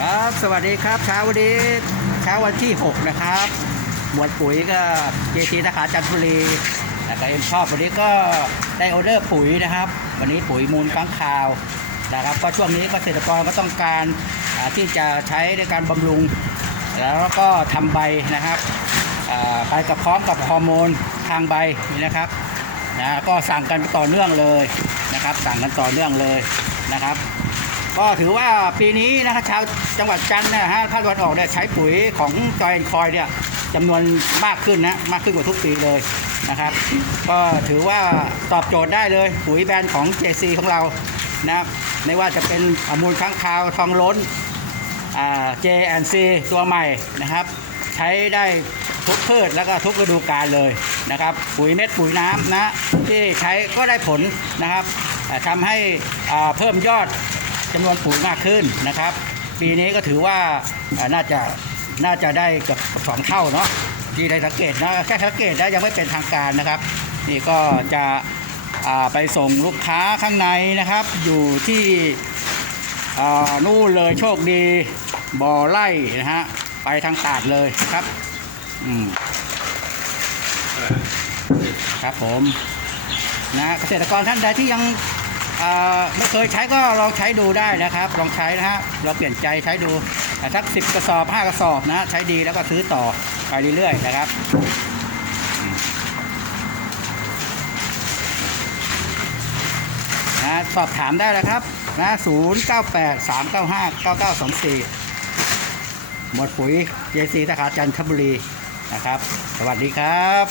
ครับสวัสดีครับเช้าวันนี้เช้าวันที่ 6 นะครับ หมวดปุ๋ยก็เจทีสาขาจันทบุรีแล้วก็เอ็มชอบวันนี้ก็ได้ออเดอร์ปุ๋ยนะครับ วันนี้ปุ๋ยมูลค้างคาวนะครับก็ช่วงนี้เกษตรกรก็ต้องการที่จะใช้ในการบำรุง แล้วก็ทำใบนะครับไปกับพร้อมกับฮอร์โมนทางใบนี่นะครับนะก็สั่งกันต่อเนื่องเลยนะครับ สั่งกันต่อเนื่องเลยนะครับ ก็ถือว่าปีนี้นะครับชาวจังหวัดจันทร์นะฮะภาคตะวันออกเนี่ยใช้ปุ๋ยของจอยแอนคอยเนี่ยจำนวนมากขึ้นนะมากขึ้นกว่าทุกปีเลยนะครับ ก็ถือว่าตอบโจทย์ได้เลยปุ๋ยแบรนด์ของ JC ของเรานะครับไม่ว่าจะเป็นอมูลค้างคาวทองล้นอ่า J&C ตัวใหม่นะครับ ใช้ได้ทุกพืชแล้วก็ทุกฤดูกาลเลยนะครับ ปุ๋ยเม็ดปุ๋ยน้ำนะที่ใช้ก็ได้ผลนะครับทำให้อ่าเพิ่มยอด จำนวนปุ๋ยมากขึ้นนะครับ ปีนี้ก็ถือว่าน่าจะน่าจะได้เกือบสองเท่าเนาะที่ได้สังเกตนะแค่สังเกตนะยังไม่เป็นทางการนะครับนี่ก็จะไปส่งลูกค้าข้างในนะครับ อยู่ที่นู่นเลยโชคดีบ่อไร่นะฮะไปทางตาดเลยครับอืมครับผมนะเกษตรกรท่านใดที่ยัง ไม่เคยใช้ก็ลองใช้ดูได้นะครับ ลองใช้นะฮะเราเปลี่ยนใจใช้ดูสักสิบกระสอบห้ากระสอบนะใช้ดีแล้วก็ซื้อต่อไปเรื่อยๆนะครับนะสอบถามได้แล้วครับนะศูนย์เก้าแปดสามเก้าห้าเก้าเก้าสองสี่หมดปุ๋ยเจซีสาขาจันทบุรีนะครับ สวัสดีครับ